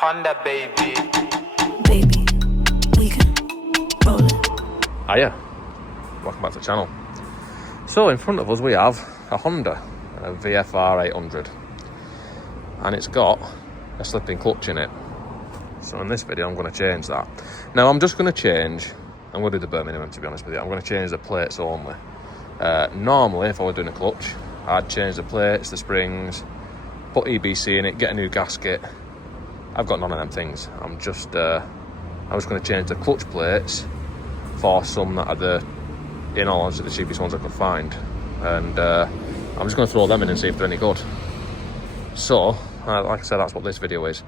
Honda baby. Baby, we can roll it. Hiya, welcome back to the channel. So in front of us we have a Honda VFR800 and it's got a slipping clutch in it. So in this video I'm going to change that. Now I'm just going to do the bare minimum, to be honest with you. I'm going to change the plates only. Normally if I were doing a clutch I'd change the plates, the springs, put EBC in it, get a new gasket. I've got none of them things. I was just going to change the clutch plates for some that are in all honesty, the cheapest ones I could find, and I'm just going to throw them in and see if they're any good. So, like I said, that's what this video is.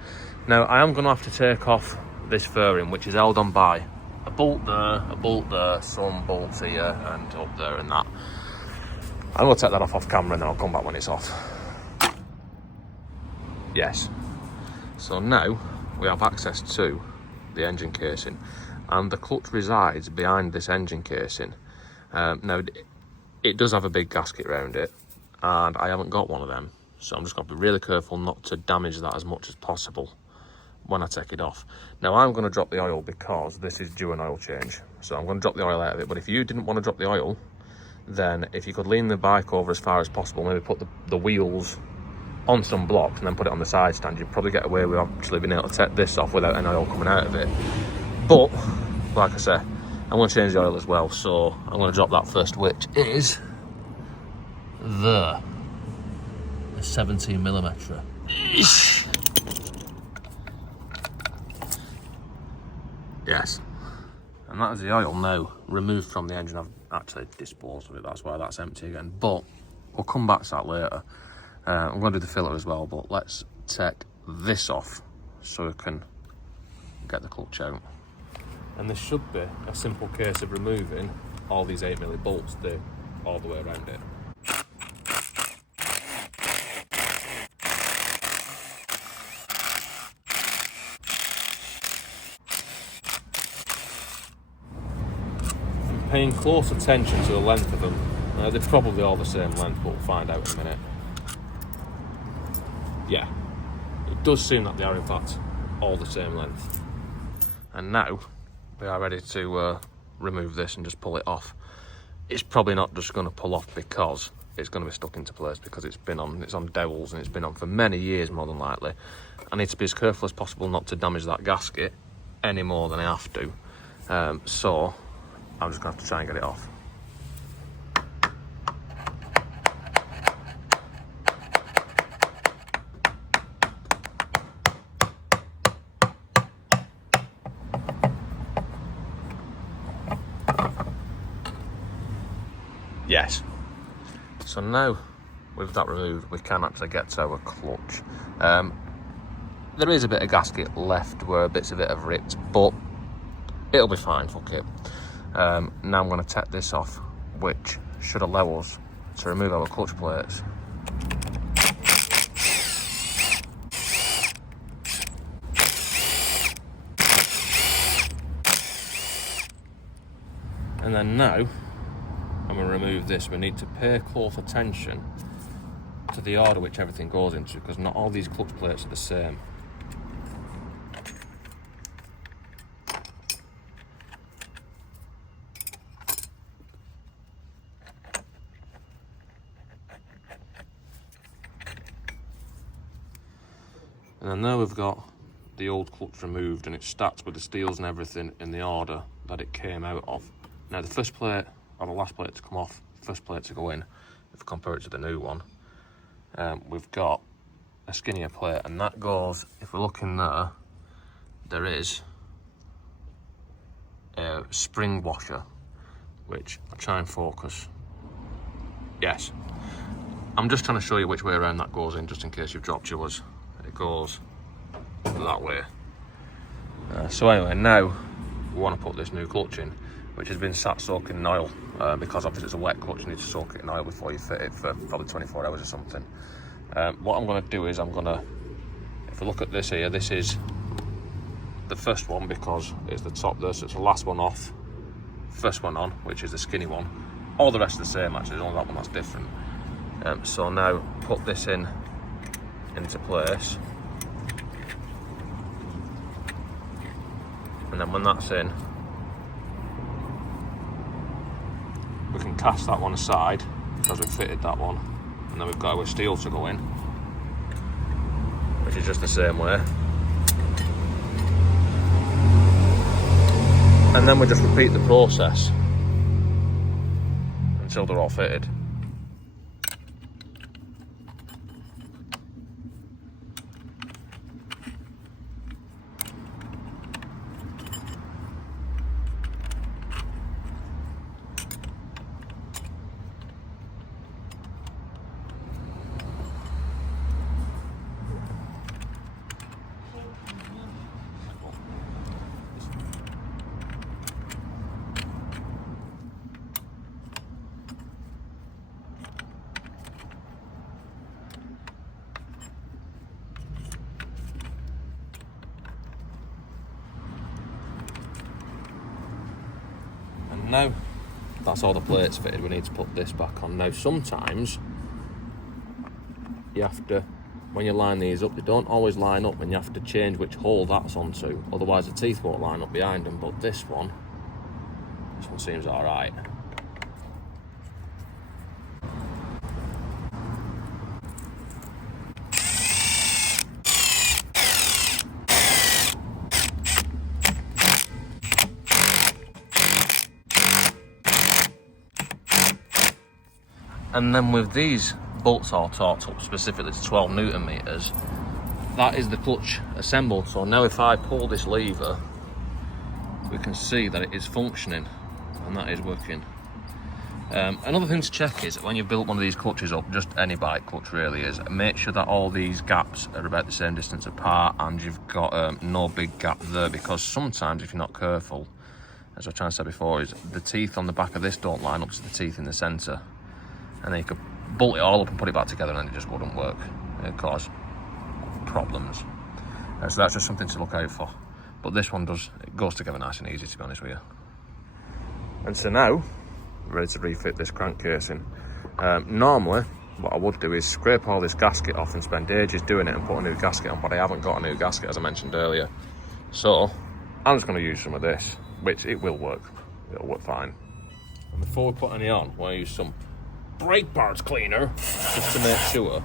Now, I am going to have to take off this fairing, which is held on by a bolt there, some bolts here, and up there, and that. I'm going to take that off camera, and then I'll come back when it's off. Yes. So now we have access to the engine casing, and the clutch resides behind this engine casing. Now it does have a big gasket around it, and I haven't got one of them, so I'm just going to be really careful not to damage that as much as possible when I take it off. Now I'm going to drop the oil because this is due an oil change, so I'm going to drop the oil out of it. But if you didn't want to drop the oil, then if you could lean the bike over as far as possible, maybe put the wheels on some blocks and then put it on the side stand, you'd probably get away with actually being able to take this off without any oil coming out of it. But like I said, I'm going to change the oil as well, so I'm going to drop that first, which is the 17mm. Yes, and that is the oil now removed from the engine. I've actually disposed of it, that's why that's empty again, but we'll come back to that later. I'm going to do the filter as well, but let's take this off so we can get the clutch out. And this should be a simple case of removing all these 8mm bolts all the way around it. Paying close attention to the length of them. They're probably all the same length, but we'll find out in a minute. Yeah, it does seem that they are in fact all the same length. And now we are ready to remove this and just pull it off. It's probably not just going to pull off because it's going to be stuck into place, because it's on dowels and it's been on for many years more than likely. I need to be as careful as possible not to damage that gasket any more than I have to. So I'm just going to have to try and get it off. Yes. So now with that removed, we can actually get to our clutch. There is a bit of gasket left where bits of it have ripped, but it'll be fine, fuck it. Now I'm going to take this off, which should allow us to remove our clutch plates. And then now I'm going to remove this. We need to pay close attention to the order which everything goes into, because not all these clutch plates are the same. And then now we've got the old clutch removed, and it starts with the steels and everything in the order that it came out of. Now the first plate, or the last plate to come off, first plate to go in, if we compare it to the new one, we've got a skinnier plate, and that goes, if we look in there is a spring washer, which I'll try and focus. Yes, I'm just trying to show you which way around that goes in, just in case you've dropped yours. It goes that way. So anyway, now we want to put this new clutch in, which has been sat soaking in oil, because obviously it's a wet clutch, you need to soak it in oil before you fit it for probably 24 hours or something. What I'm going to do is if we look at this here, this is the first one because it's the top there, so it's the last one off, first one on, which is the skinny one. All the rest are the same actually, there's only that one that's different. So now put this into place. And then when that's in, we can cast that one aside because we've fitted that one. And then we've got our steel to go in, which is just the same way. And then we just repeat the process until they're all fitted. Now that's all the plates fitted, we need to put this back on. Now sometimes you have to, when you line these up, they don't always line up and you have to change which hole that's onto, otherwise the teeth won't line up behind them. But this one seems alright. And then with these bolts all torqued up specifically to 12 Newton meters, that is the clutch assembled. So now if I pull this lever, we can see that it is functioning and that is working. Another thing to check is when you've built one of these clutches up, just any bike clutch really is, make sure that all these gaps are about the same distance apart and you've got no big gap there, because sometimes if you're not careful, as I was trying to say before, is the teeth on the back of this don't line up to the teeth in the centre. And then you could bolt it all up and put it back together and it just wouldn't work. It'd cause problems. So that's just something to look out for. But this one it goes together nice and easy, to be honest with you. And so now, we're ready to refit this crank casing. Normally, what I would do is scrape all this gasket off and spend ages doing it and put a new gasket on, but I haven't got a new gasket, as I mentioned earlier. So, I'm just going to use some of this, which it will work. It'll work fine. And before we put any on, we'll use some brake parts cleaner just to make sure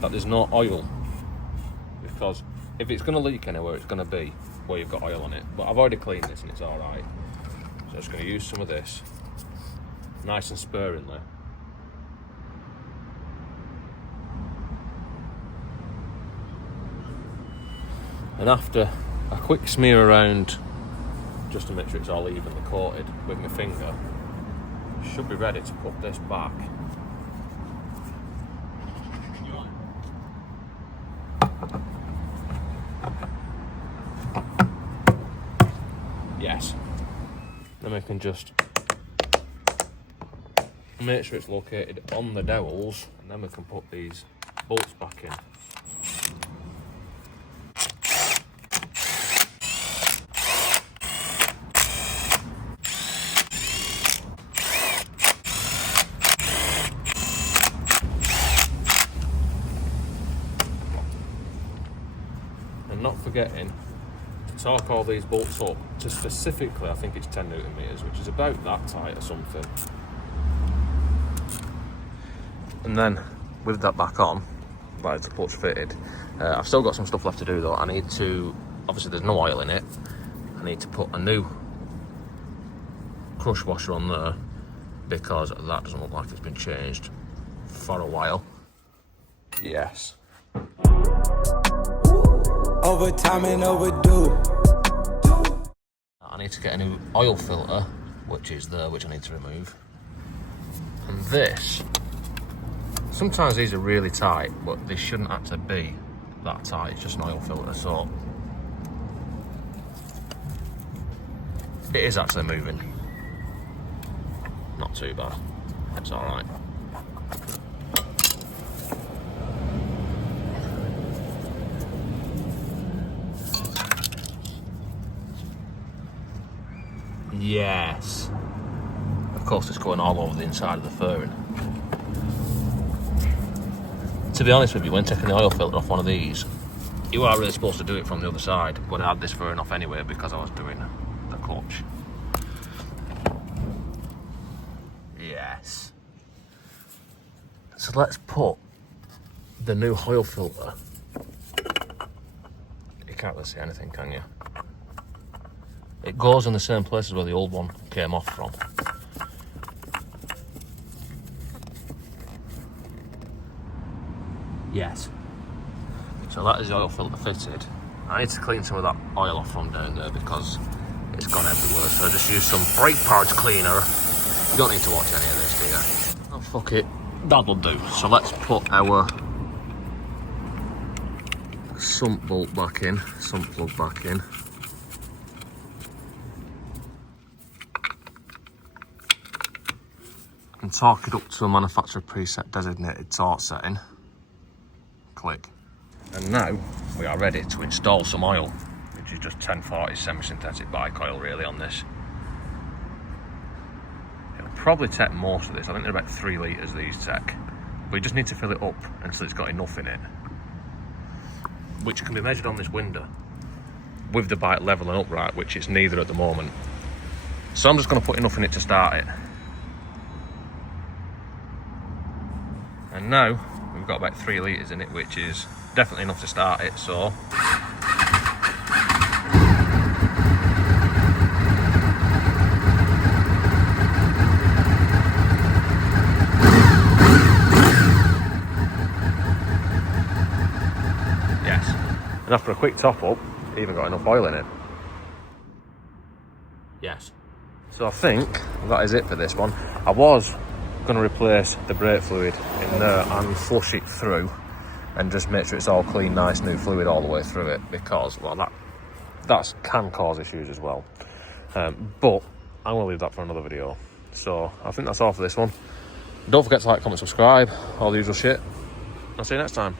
that there's no oil, because if it's going to leak anywhere, it's going to be where you've got oil on it. But I've already cleaned this and it's all right, so I'm just going to use some of this nice and sparingly. And after a quick smear around just to make sure it's all evenly coated with my finger, should be ready to put this back. Yes. Then we can just make sure it's located on the dowels, and then we can put these bolts back in. Not forgetting to torque all these bolts up to specifically, I think it's 10 Newton meters, which is about that tight or something. And then with that back on, like the clutch fitted, I've still got some stuff left to do though. I need to, obviously there's no oil in it, I need to put a new crush washer on there because that doesn't look like it's been changed for a while. Yes. Overtime and overdue. I need to get a new oil filter, which is there, which I need to remove. And this, sometimes these are really tight, but they shouldn't actually be that tight. It's just an oil filter, so it is actually moving. Not too bad. It's all right. Yes. Of course, it's going all over the inside of the fairing. To be honest with you, when taking the oil filter off one of these, You are really supposed to do it from the other side, but I had this far enough anyway because I was doing the clutch. Yes. So let's put the new oil filter. You can't really see anything, can you? It goes in the same places where the old one came off from. Yes. So that is the oil filter fitted. I need to clean some of that oil off from down there because it's gone everywhere. So I just use some brake parts cleaner. You don't need to watch any of this, do you? Oh, fuck it. That'll do. So let's put our sump bolt back in, sump plug back in. And torque it up to a manufacturer preset designated torque setting. Click. And now we are ready to install some oil, which is just 1040 semi-synthetic bike oil really on this. It'll probably take most of this. I think they're about 3 litres these take. But you just need to fill it up until it's got enough in it, which can be measured on this window with the bike level and upright, which it's neither at the moment. So I'm just going to put enough in it to start it. And now we've got about 3 litres in it, which is definitely enough to start it, so yes. And after a quick top up, even got enough oil in it. Yes. So I think that is it for this one. I was going to replace the brake fluid in there and flush it through and just make sure it's all clean, nice new fluid all the way through it, because well that can cause issues as well, but I'm going to leave that for another video. So I think that's all for this one. Don't forget to like, comment, subscribe, all the usual shit. I'll see you next time.